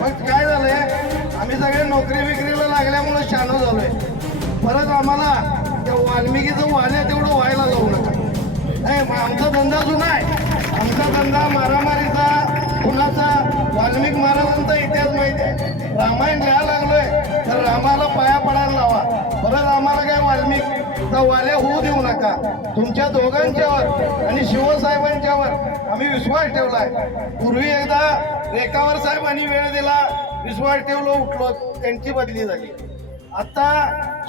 मग काय झालंय, आम्ही सगळे नोकरी विक्रीला लागल्यामुळे शान झालोय. परत आम्हाला त्या वाल्मिकीचं वाण्या तेवढं व्हायला जाऊ नका. नाही, आमचा धंदा जुना आहे. आमचा धंदा मारामारीचा, कुणाचा. वाल्मिक महाराजांचा इतिहास माहिती आहे. रामायण लिहायला लागलोय तर रामाला पाया पडायला लावा. परत आम्हाला काय वाल्मिकचा वाल्या होऊ देऊ नका. तुमच्या दोघांच्यावर आणि शिवसाहेबांच्यावर आम्ही विश्वास ठेवलाय. पूर्वी एकदा रेखावर साहेबांनी वेळ दिला, विश्वास ठेवलो, उठलो, त्यांची बदली झाली. आता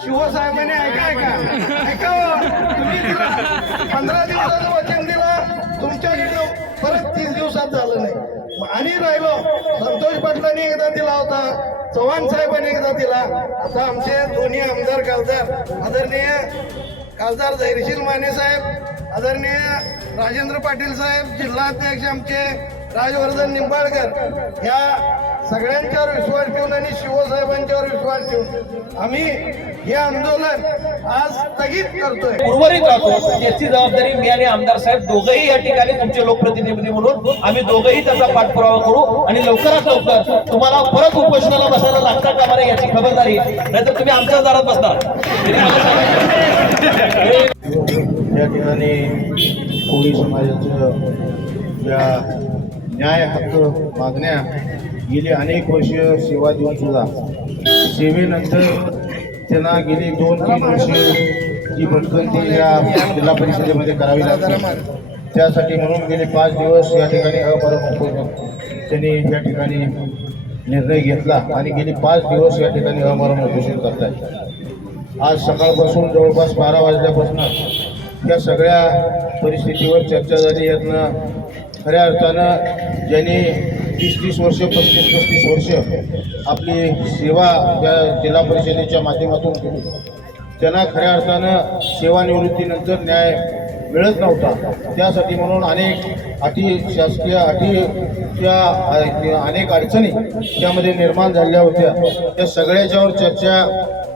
शिवसाहेबांनी ऐकावं. तुम्ही 15 दिवसाचं वचन दिलं, तुमच्याकडे परत 30 दिवसात झालं नाही. आणि राहिलो, संतोष पाटलांनी एकदा दिला होता, चव्हाण साहेबांनी एकदा दिला. आता आमचे दोन्ही आमदार खासदार आदरणीय खासदार धैर्यशील माने साहेब, आदरणीय राजेंद्र पाटील साहेब, जिल्हाध्यक्ष आमचे राजवर्धन निंबाळकर, या सगळ्यांच्यावर विश्वास ठेवून आणि शिवसाहेबांच्यावर विश्वास ठेवून आम्ही हे आंदोलन आज स्थगित करतोय. उर्वरित राहतो याची जबाबदारी मी आणि आमदार साहेब दोघंही या ठिकाणी तुमचे लोकप्रतिनिधी म्हणून आम्ही दोघंही त्याचा पाठपुरावा करू आणि लवकरात लवकर तुम्हाला परत उपोषणाला बसायला लागता कामा नये याची खबरदारी, नाहीतर तुम्ही आमच्या दारात बसणार. या ठिकाणी कोळी समाजाचं या न्याय हक्क मागण्या गेली अनेक वर्ष सेवा देऊन सुद्धा सेवेनंतर त्यांना गेली 2-3 वर्ष जी भटकंती या जिल्हा परिषदेमध्ये करावी लागते. त्यासाठी म्हणून गेले 5 दिवस या ठिकाणी अमरण उपोषण त्यांनी या ठिकाणी निर्णय घेतला आणि गेली 5 दिवस या ठिकाणी अमरण उपोषण करत आहेत. आज सकाळपासून जवळपास 12 वाजल्यापासून या सगळ्या परिस्थितीवर चर्चा झाली. यातनं खऱ्या अर्थानं ज्यांनी 30-30 वर्ष 35-35 वर्ष आपली सेवा या जिल्हा परिषदेच्या माध्यमातून केली, त्यांना खऱ्या अर्थानं सेवानिवृत्तीनंतर न्याय मिळत नव्हता. त्यासाठी म्हणून अनेक अटी, शासकीय अटीच्या अनेक अडचणी त्यामध्ये निर्माण झाल्या होत्या. त्या सगळ्याच्यावर चर्चा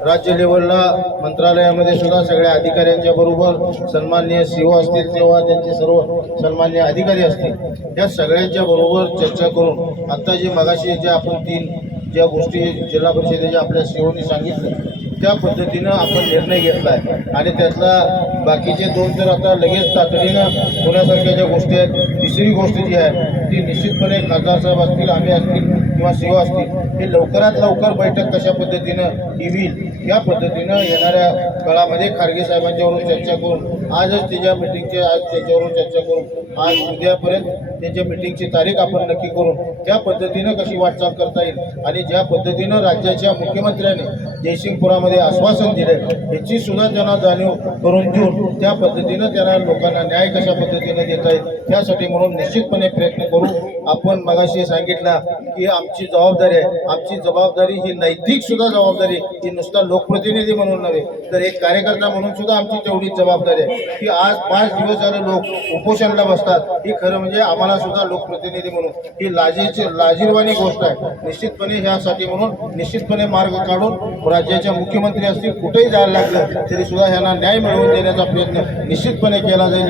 राज्य लेवलला मंत्रालयामध्ये सुद्धा सगळ्या अधिकाऱ्यांच्या बरोबर सन्माननीय सीओ असतील किंवा त्यांचे सर्व सन्माननीय अधिकारी असतील, या सगळ्यांच्या बरोबर चर्चा करून आता जे मगाशी ज्या आपण 3 ज्या गोष्टी जिल्हा परिषदेच्या आपल्या सीओनी सांगितलं त्या पद्धतीनं आपण निर्णय घेतला आहे. आणि त्यातला बाकीचे 2 तर आता लगेच तातडीनं होण्यासारख्या ज्या गोष्टी आहेत. तिसरी गोष्ट जी आहे ती निश्चितपणे खासदार साहेब असतील, आम्ही असतील किंवा सीओ असतील, हे लवकरात लवकर बैठक कशा पद्धतीनं होईल या पद्धतीनं येणाऱ्या काळामध्ये खारगे साहेबांच्यावरून चर्चा करून आजच त्याच्या मिटिंगचे आज त्याच्यावरून चर्चा करून आज उद्यापर्यंत त्याच्या मिटिंगची तारीख आपण नक्की करून त्या पद्धतीनं कशी वाटचाल करता येईल आणि ज्या पद्धतीनं राज्याच्या मुख्यमंत्र्यांनी जयसिंगपुरामध्ये आश्वासन दिले याची सुद्धा त्यांना जाणीव करून देऊन त्या पद्धतीनं त्यांना लोकांना न्याय कशा पद्धतीनं देता येईल त्यासाठी म्हणून निश्चितपणे प्रयत्न करू. आपण मगाशी सांगितलं की आमची जबाबदारी आहे. आमची जबाबदारी ही नैतिक सुद्धा जबाबदारी, ही नुसता लोकप्रतिनिधी म्हणून नव्हे तर एक कार्यकर्ता म्हणून सुद्धा आमची तेवढीच जबाबदारी आहे की आज 5 दिवस झाले लोक उपोषणाला बसतात. ही खरं म्हणजे आम्हाला सुद्धा लोकप्रतिनिधी म्हणून ही लाजीरवाणी गोष्ट आहे. निश्चितपणे ह्यासाठी म्हणून निश्चितपणे मार्ग काढून राज्याच्या मुख्यमंत्री असतील कुठेही जायला लागलं तरी सुद्धा ह्यांना न्याय मिळवून देण्याचा प्रयत्न निश्चितपणे केला जाईल.